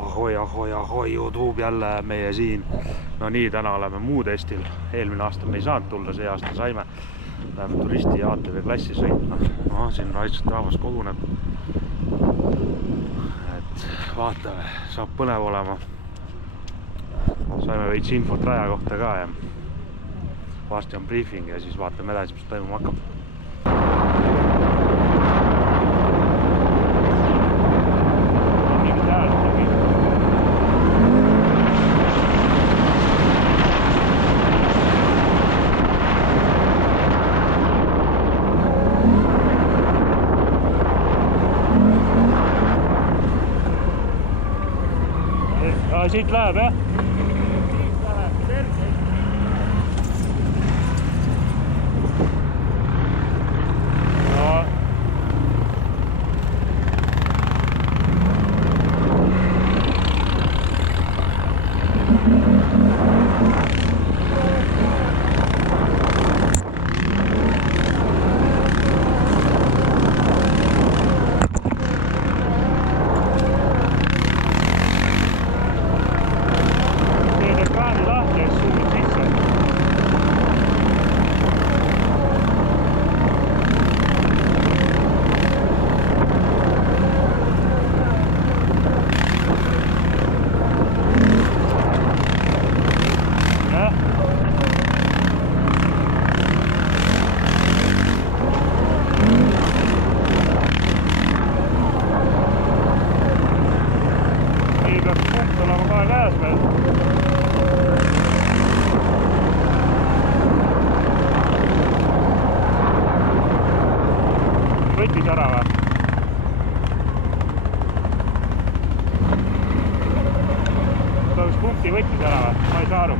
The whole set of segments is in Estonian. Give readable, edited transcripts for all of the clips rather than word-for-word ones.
Ahoi, YouTube jälle meie siin. No nii, täna oleme muutestil. Eelmine aasta me ei saanud tulla, see aasta saime. Läheme turisti ja ATV klassi sõitma. No, siin raitsut rahvas koguneb. Et vaatame, saab põnev olema. Saime veits infot raja kohta ka ja varsti on briefing ja siis vaatame edasi, mis toimuma hakkab. Siit läheb, jah? Siit läheb, terve. No. Võttis ära või? Ta üks punkti võttis ära või? Ma ei saa aru.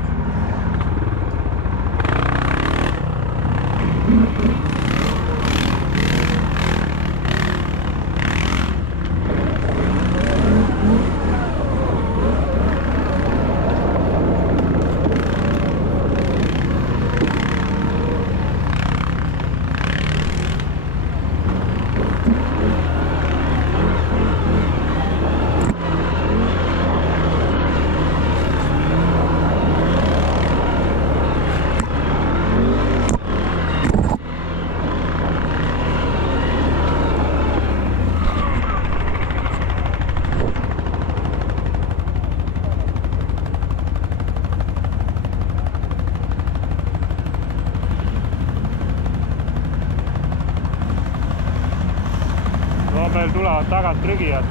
Meil tulevad tagant trügijad.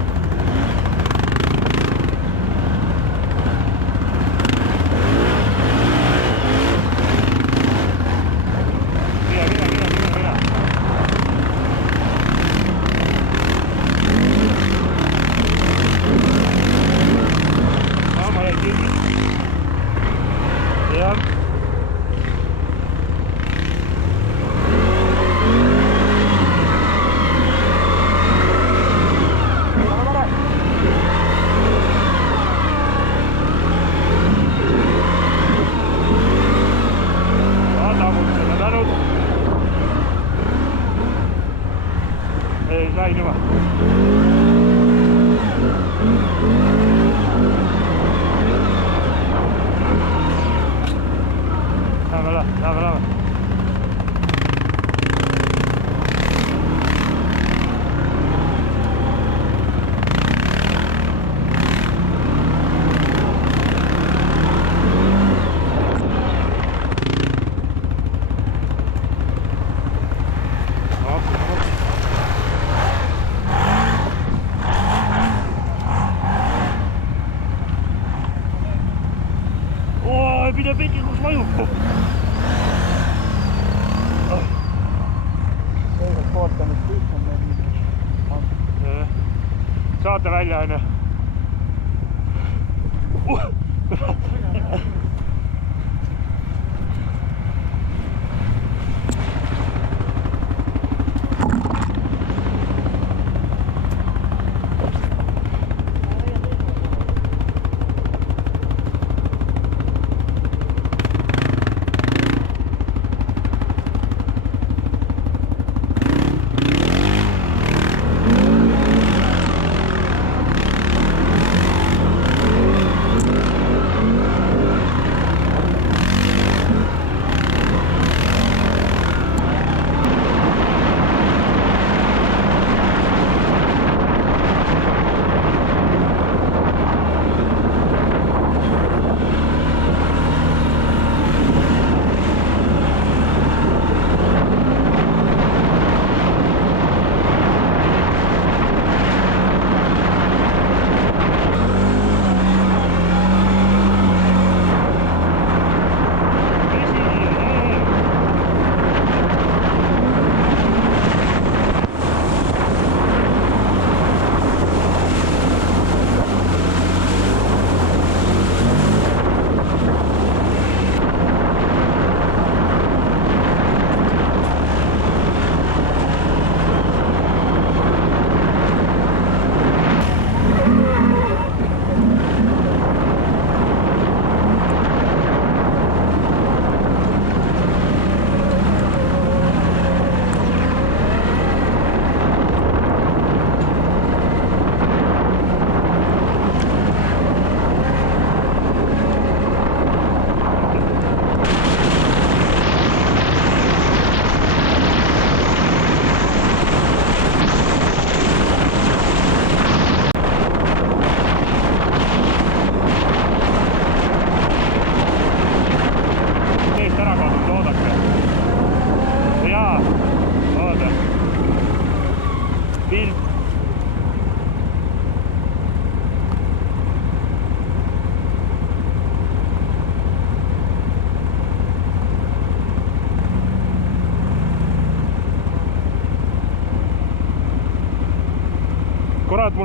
Mine. Ma jäin kinni. Jah. Ei sain juba. Lähme. Pide peki, kus vajub. Selgelt pooltamist kõik on meil. Saate välja, on ju?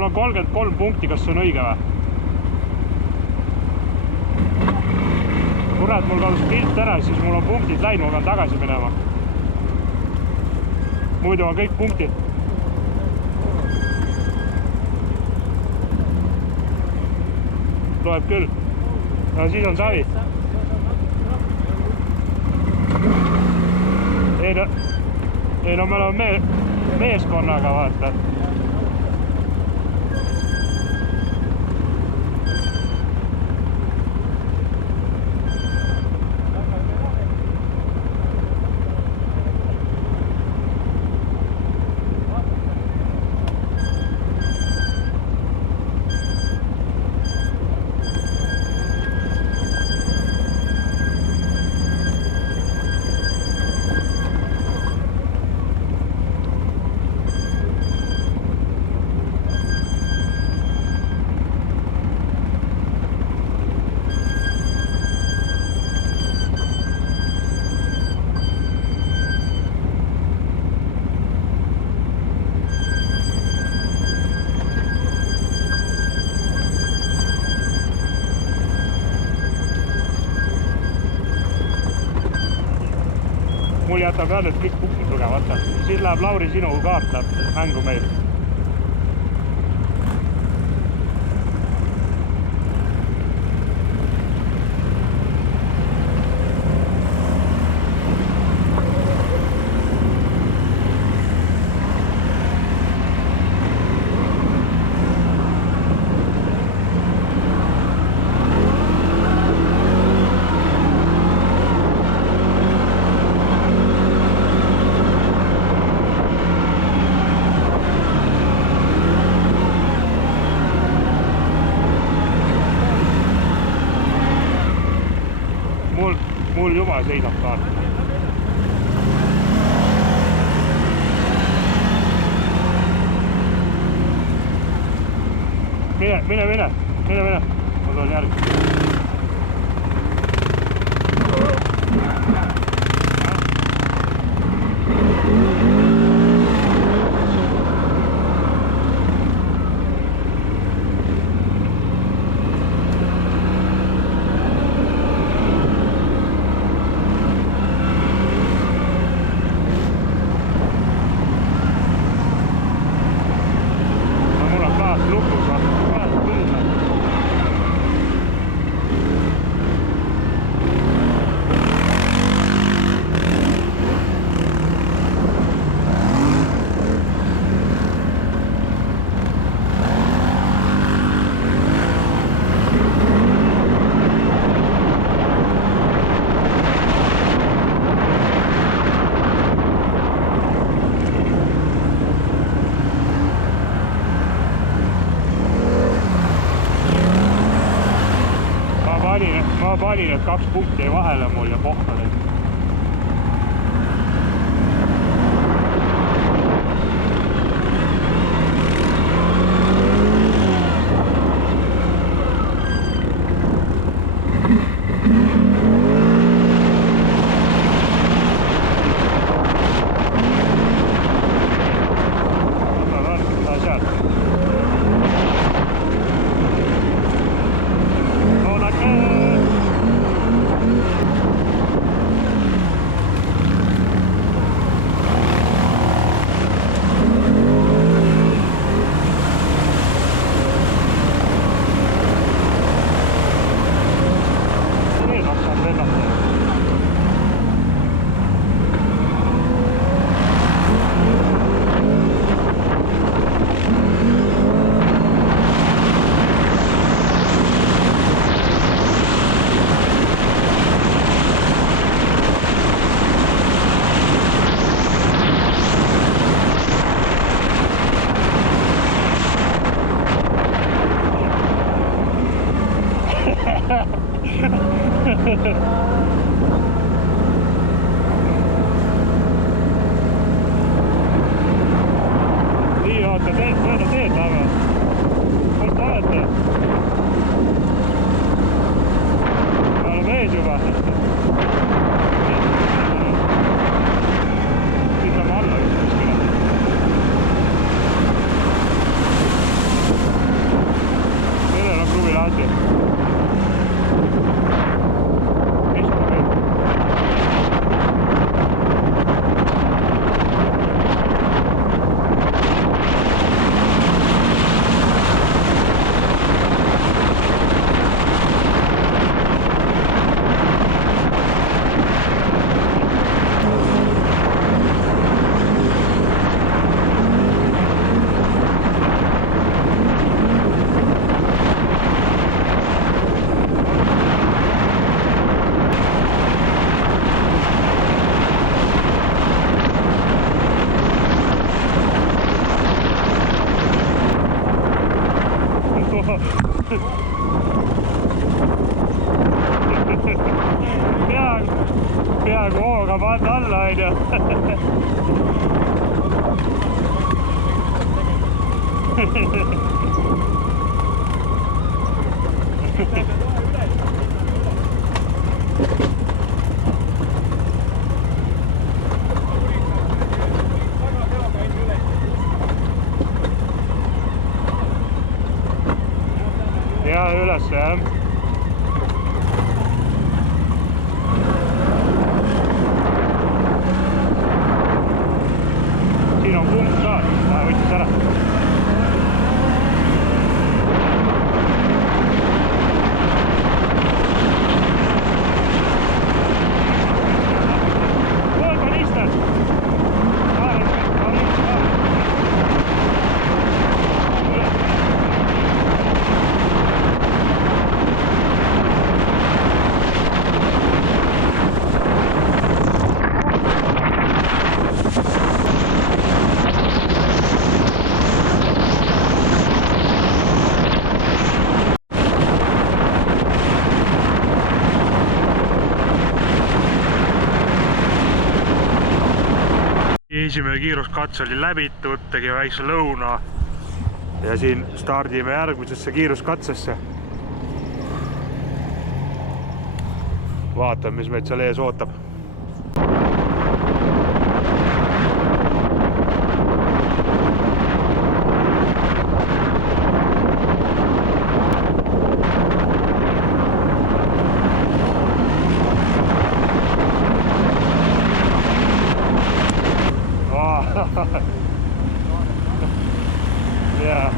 mul on 33 punkti, kas see on õige või? Kurat, mul kadus pilt ära, siis mul on punktid läinud, ma pean tagasi minema. Muidu on kõik punktid. Loeb küll. No siis on savi. Ei no me oleme meeskonnaga, vaata. Mul jätab jah nüüd kõik punktid lugevata. Siis läheb Lauri sinu kaart läheb mängu meil. Mul juba seisab kaart. Mine. Ma tulen järgi. Ma panin, et 2 punkti vahele mul ja pohta neid. Nii, oota, mööda teed läheme. Kust olete? Me oleme ees juba. Siit lähme alla just kuskile. asi. Istume veel. Peaaegu hooga panna alla, onju. Ja üles, jah. Siin on kumb ka, võttis ära. Pool kanister. Esimene kiiruskatse oli läbitud, tegi väikse lõuna ja siin stardime järgmisesse kiiruskatsesse. Vaatame, mis meid seal ees ootab. Yeah.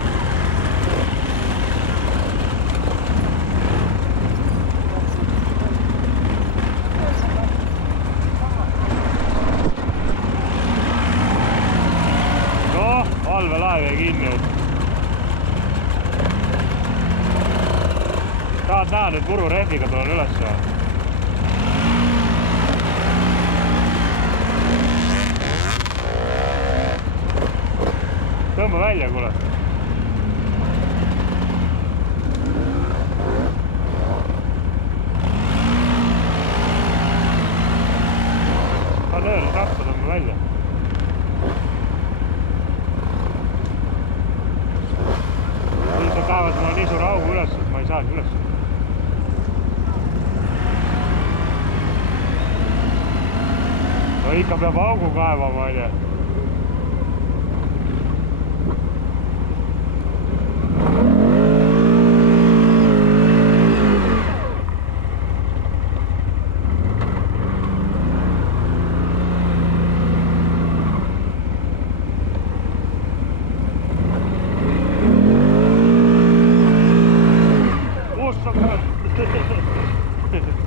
No, valvelaev jäi kinni. Tahad näha nüüd mururehviga tulen üles? Tõmba välja, kuule. Nööri tappa, tõmba välja. Lihtsalt tahavad mul nii suur augu üles, et ma ei saagi üles. No ikka peab augu kaevama, onju.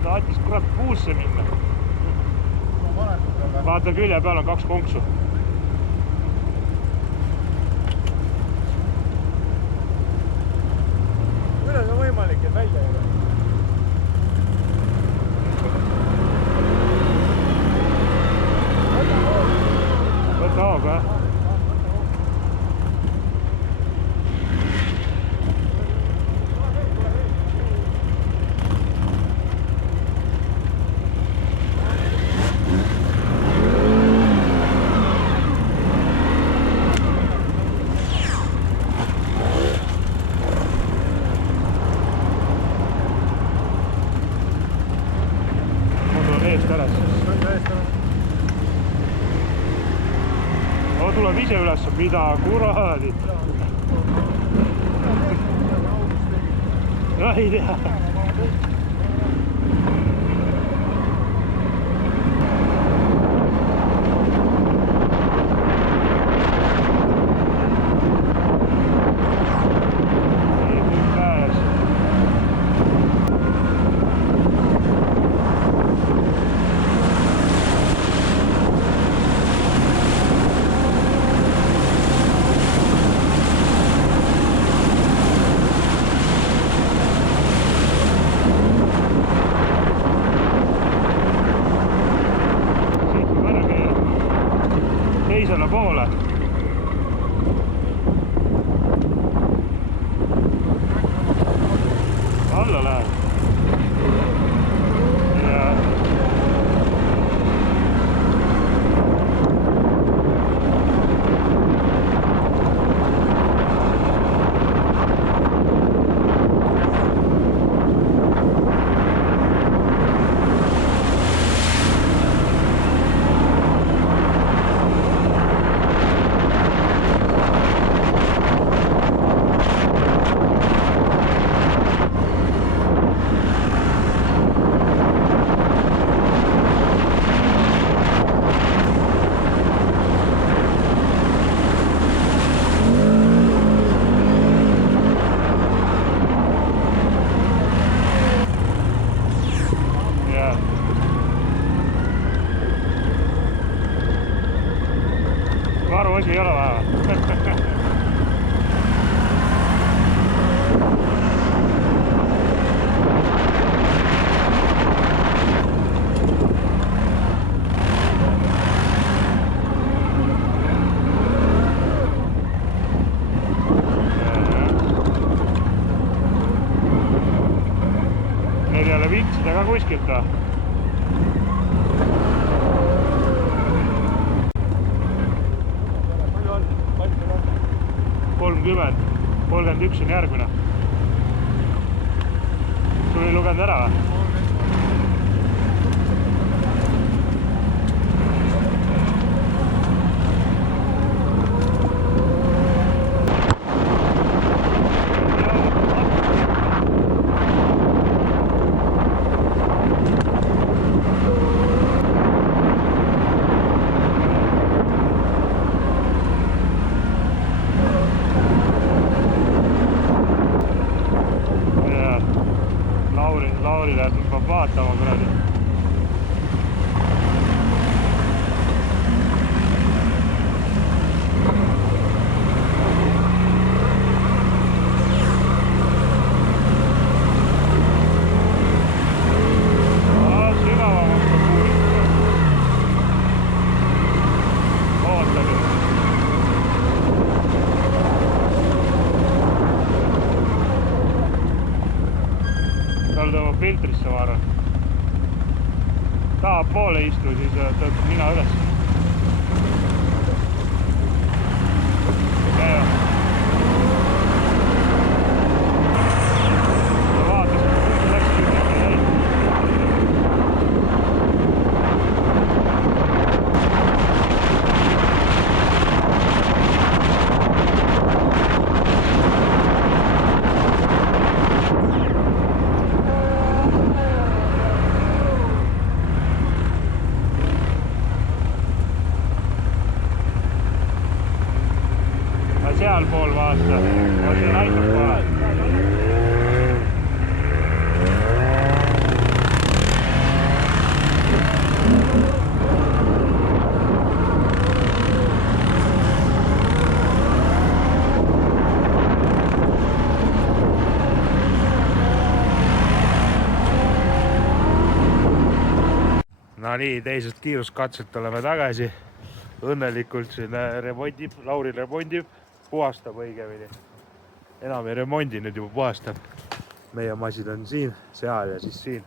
Tahtis kurat puusse minna. Vaata, külje peal on 2 konksu. Kuidas on võimalik, et välja ei ole? Võta hooga, jah? Tuleb ise üles, mida kuradi. No ei tea. Teisele poole. Alla läheb. Ja varuasi ei ole vaja. Need ei ole vitsida ka kuskilt või? Palju on? Palju sul on? 30, 31 on järgmine. Sul ei lugenud ära või? Lauri läheb peab vaatama kuradi. Sügavamalt on puurid. Oota nüüd. Tal tõmbab filtrisse, ma arvan. Tahab poole istu, siis tõmbab mina üles. Ja. Vaatas, kuidas läks küll jäi. Sealpool vaata, on see näitab kohe. No nii, teisest kiiruskatselt oleme tagasi. Õnnelikult siin remondib, Lauri remondib. Puhastab õigemini. Enam ei remondi, nüüd juba puhastab. Meie masid on siin, seal ja siis siin.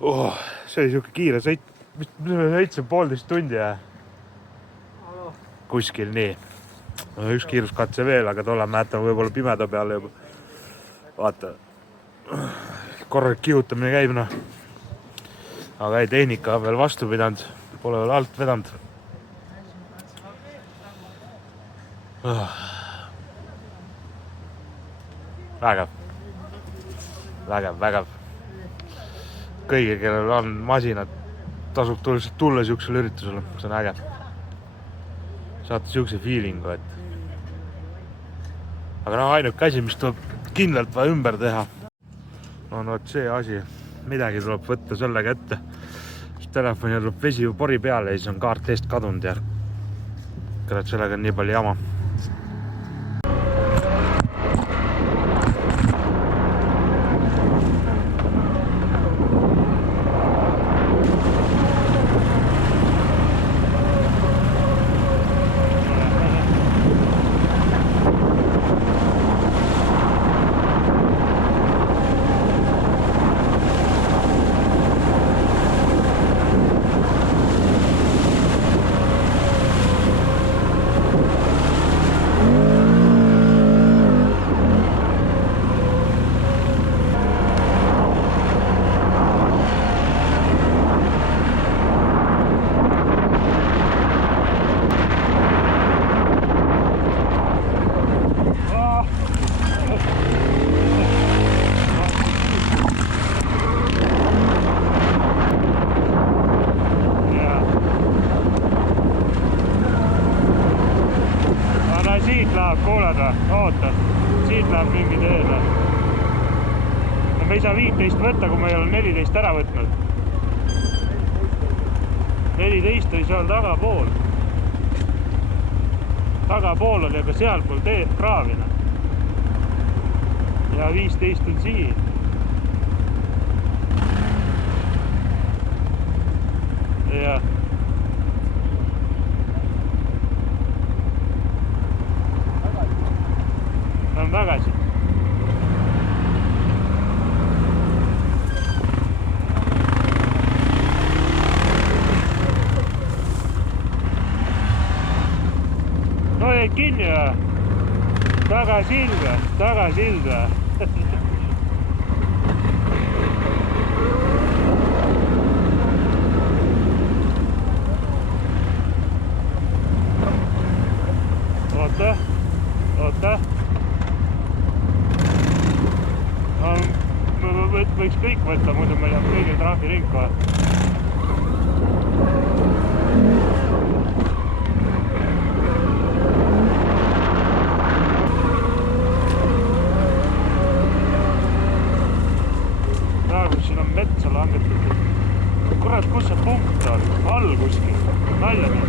See oli siuke kiire sõit. Sõitsime 1,5 tundi ja kuskil nii. Üks kiiruskatse veel, aga tolle me jätame võib-olla pimeda peale juba. Vaata. Korralik kihutamine käib, noh. Aga ei, tehnika on veel vastu pidanud. Pole veel alt vedanud. Vägev. vägev. Kõigi, kellel on masinad, tasub tulla siuksele üritusele, see on äge. Saate siukse feelingu, et aga ainuke asi, mis tuleb kindlalt vaja ümber teha, on see asi, midagi tuleb võtta sellega ette. Telefoni tuleb vesi või pori peale ja siis on kaart eest kadunud ja kurat, sellega on nii palju jama. Kuulada, oota, siit läheb mingi teele. Me ei saa 15 võtta, kui me ei ole 14 ära võtnud. 14 oli seal tagapool. Tagapool oli aga sealpool kraavina. Ja 15 on siin. Ja. On tagasi. No jäid kinni või? Tagasild või? Oota. Võiks kõik võtta, muidu meil jääb kõigil trahviring kohe. Praegu siin on metsa langetatud. Kurat, kus see punkt on? All kuskil. Nalja nii.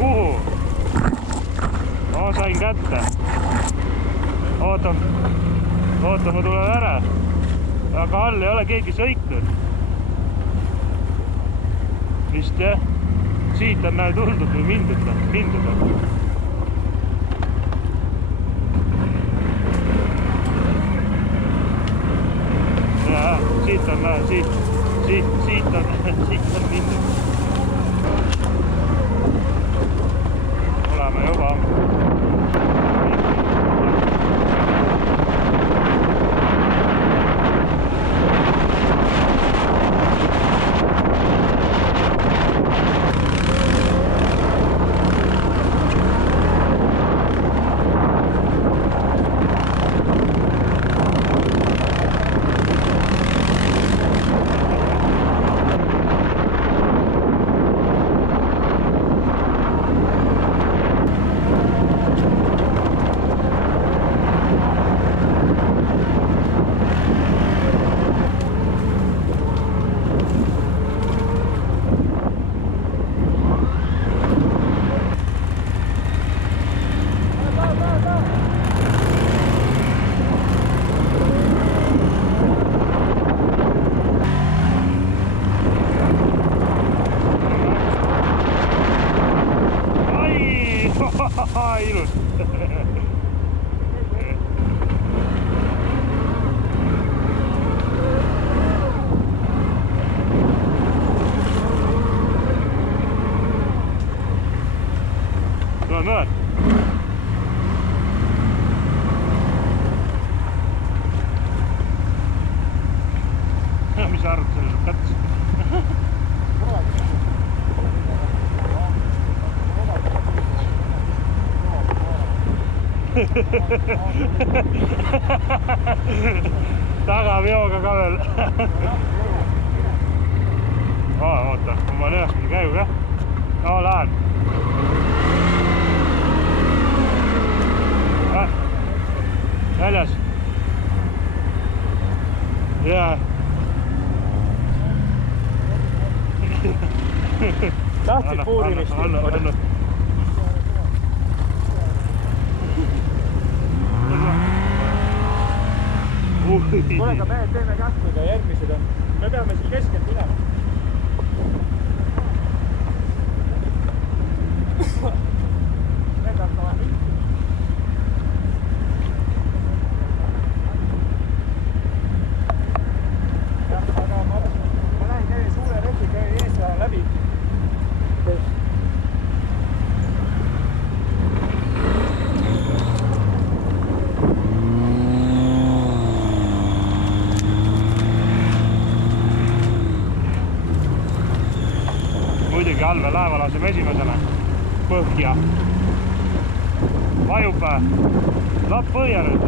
Kuhu? Sain kätte. Oota, ma tulen ära. Aga all ei ole keegi sõitnud. Vist jah. Siit on näe tuldud või mindud. Jaa, siit on näe, siit on mindud. Oleme juba. Tagaveoga ka veel. Oota, ma lõhkin käigu ka. No, lähen. Väljas. Jaa. Tahtsid puurilisti? Anna. Kuule, aga mehed teeme kähku ja järgmised on. Me peame siin keskelt minema. Need hakkavad mind. Aga ma lähen käi suure rehvi käi ees ja läbi. Muidugi allve laeva laseme esimesena põhja. Vajub lapp põhja nüüd.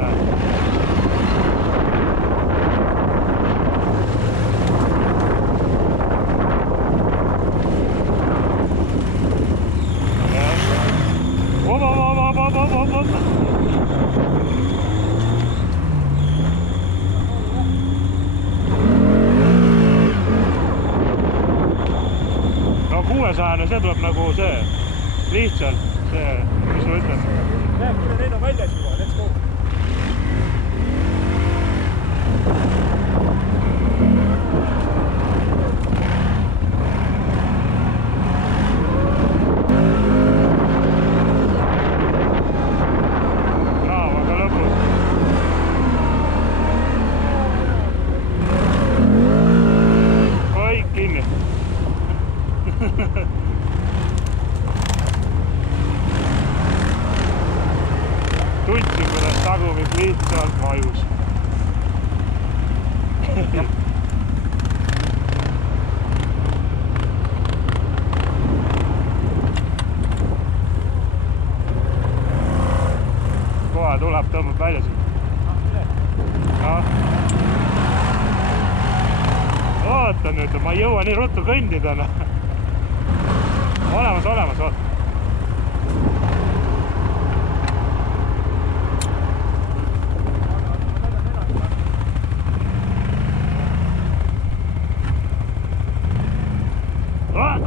No 600, see tuleb nagu see, lihtsalt see, mis ma ütlen. Näeb, kuule, need on väljas juba, let's go. Aga lõpus. Kõik kinni. Tundsin, kuidas tagumik lihtsalt vajus. Kohe tuleb, tõmbab välja siin. Oota nüüd, ma ei jõua nii ruttu kõndida. Olemas, oota.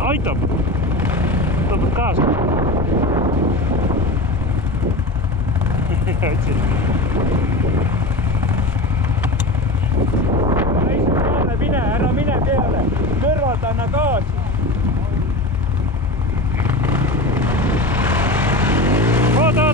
Aitab! Tõmbad kaasa. Otsin. Mine, ära mine peale. Kõrvalt anna gaasi. Oota.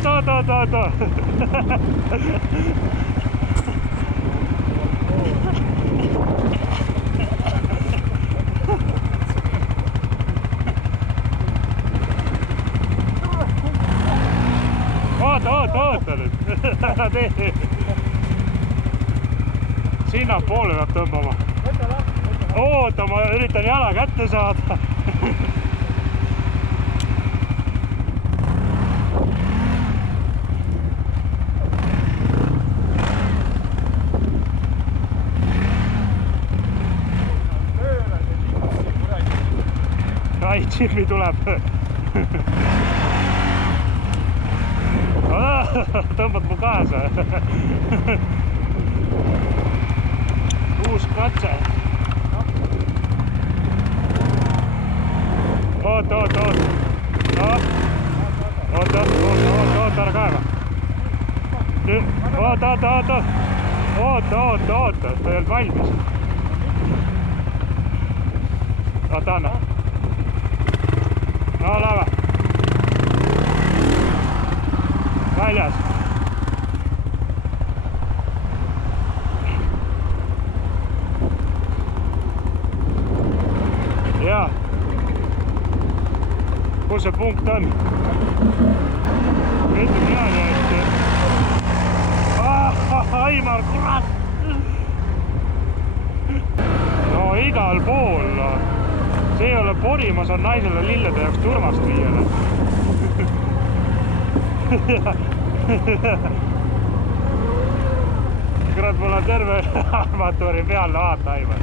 Oota nüüd. Ära tee. Sinna poole peab tõmbama. Oota, ma üritan jala kätte saada. Ai, Jimmy tuleb. Tõmbad mu kaasa. Uus katse. Oota. Ära kaeva. Oota, ta ei olnud valmis. Oota, anna. No lähe. Väljas. Jaa. Kus see punkt on? Ütleme niimoodi, et... Aimar, kurat! No igal pool. See ei ole pori, ma saan naisele lillede jaoks turvast viia. kurat, mul on terve armatuuri peal, vaata Aivar.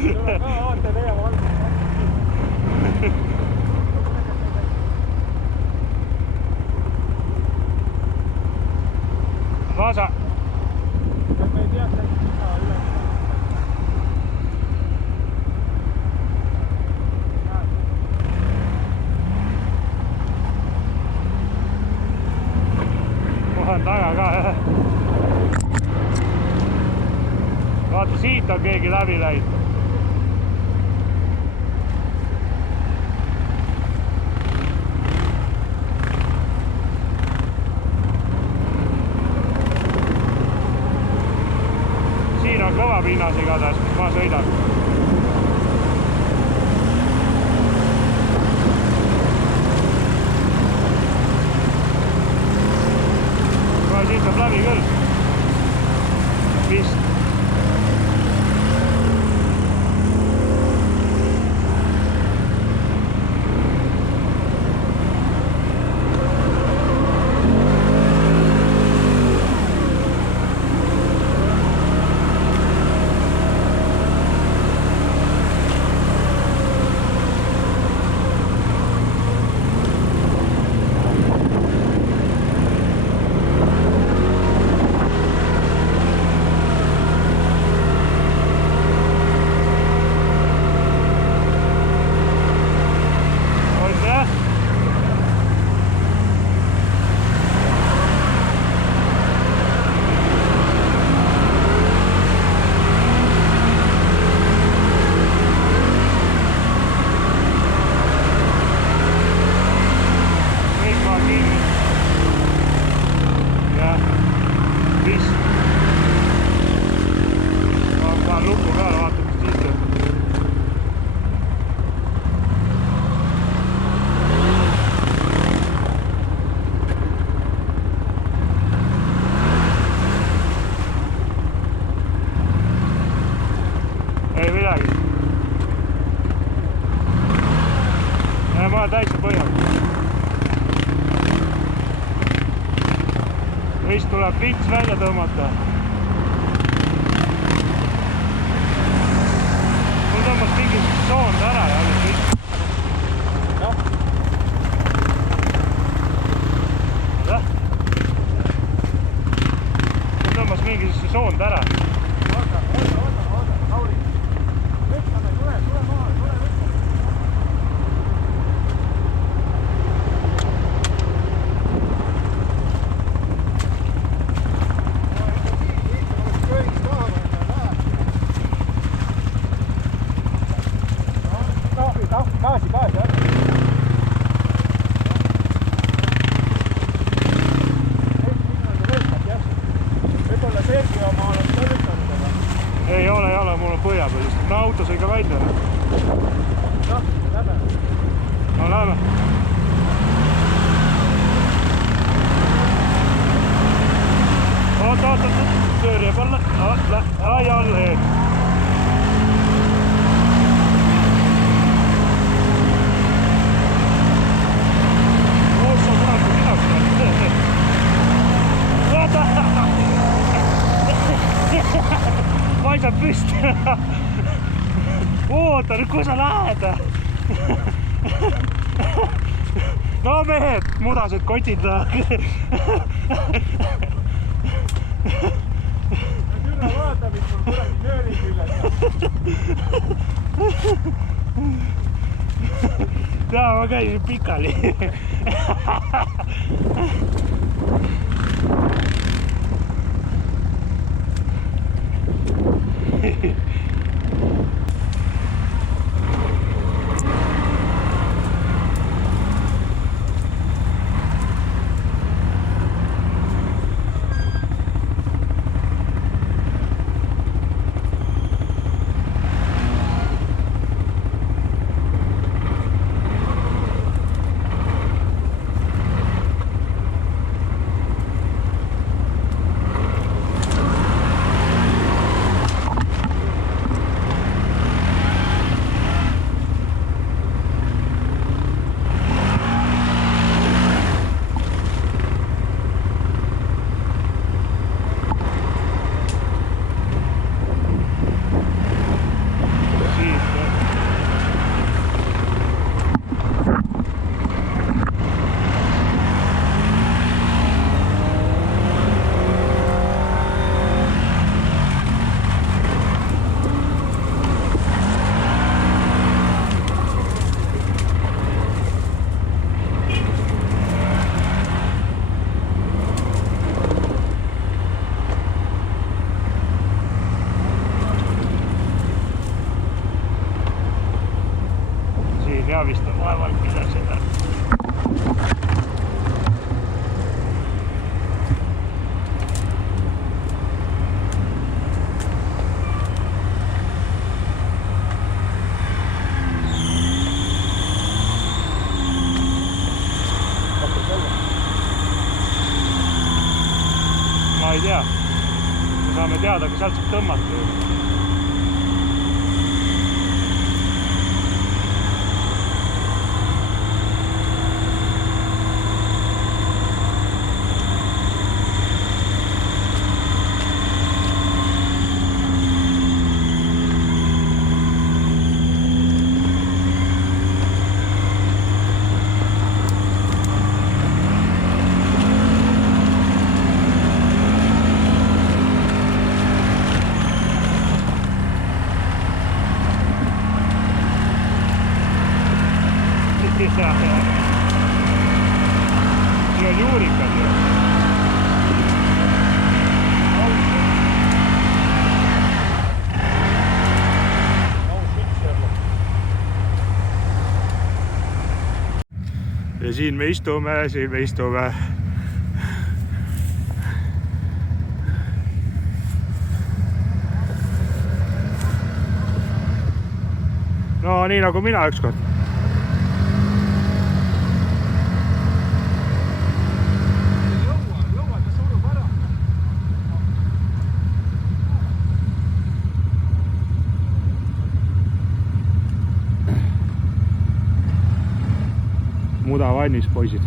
sul on ka ATV valmis. Vaasa. et me ei peaks äkki isa üle. Kohan taga ka, jah. Vaata, siit on keegi läbi läinud. Siin on kõva pinnas igatahes, kus ma sõidan. Kohe siit saab läbi küll. Vist. Ei midagi. Ma olen täitsa põhjal. Vist tuleb vits välja tõmmata. Mul tõmbas mingisugust soond ära ja alles vist. Noh. Jah? Mul tõmbas mingisugust soond ära. Oota, Lauri. Võtame, tule maha, tule võtame. Gaasi, jah. Võib-olla seegi oma oled ka lükanud, aga... Ei ole, mul on põhja peal just. No auto sai ka välja. Noh, läbe. No lähme. Oot, pöör jääb alla. Ai all ees. Ossa praegu minaks. Oota! Paisab püsti. Oota, nüüd kui sa lähed. No mehed, mudased kotid. Külla vaata, mis mul kuradi nööri küljes. Jaa, ma käisin pikali. ei tea. Me saame teada, aga sealt saab tõmmata. Siin on juurikad ju. Ja siin me istume. No nii nagu mina ükskord. Muda valmis, poisid.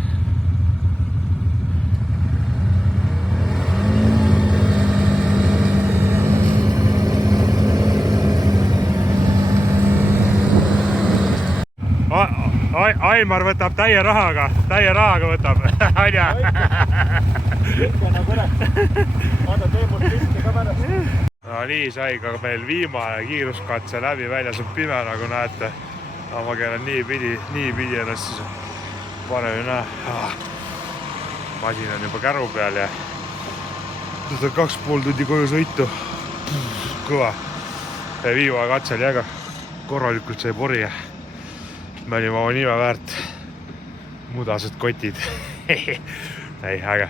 Aimar võtab täie rahaga võtab. Anja. Ikka nagu rääks. Vaata teemul pilti ka pärast. No nii sai ka meil viimane kiiruskatse läbi, väljas on pime, nagu näete. Ma käin nii pidi ennast siis paremini näha. Masin on juba käru peal ja seda 2,5 tundi koju sõitu. Kõva. Viimane katse oli väga korralikult sai pori ja me olime oma nime väärt. Mudased kotid. Ei, äge.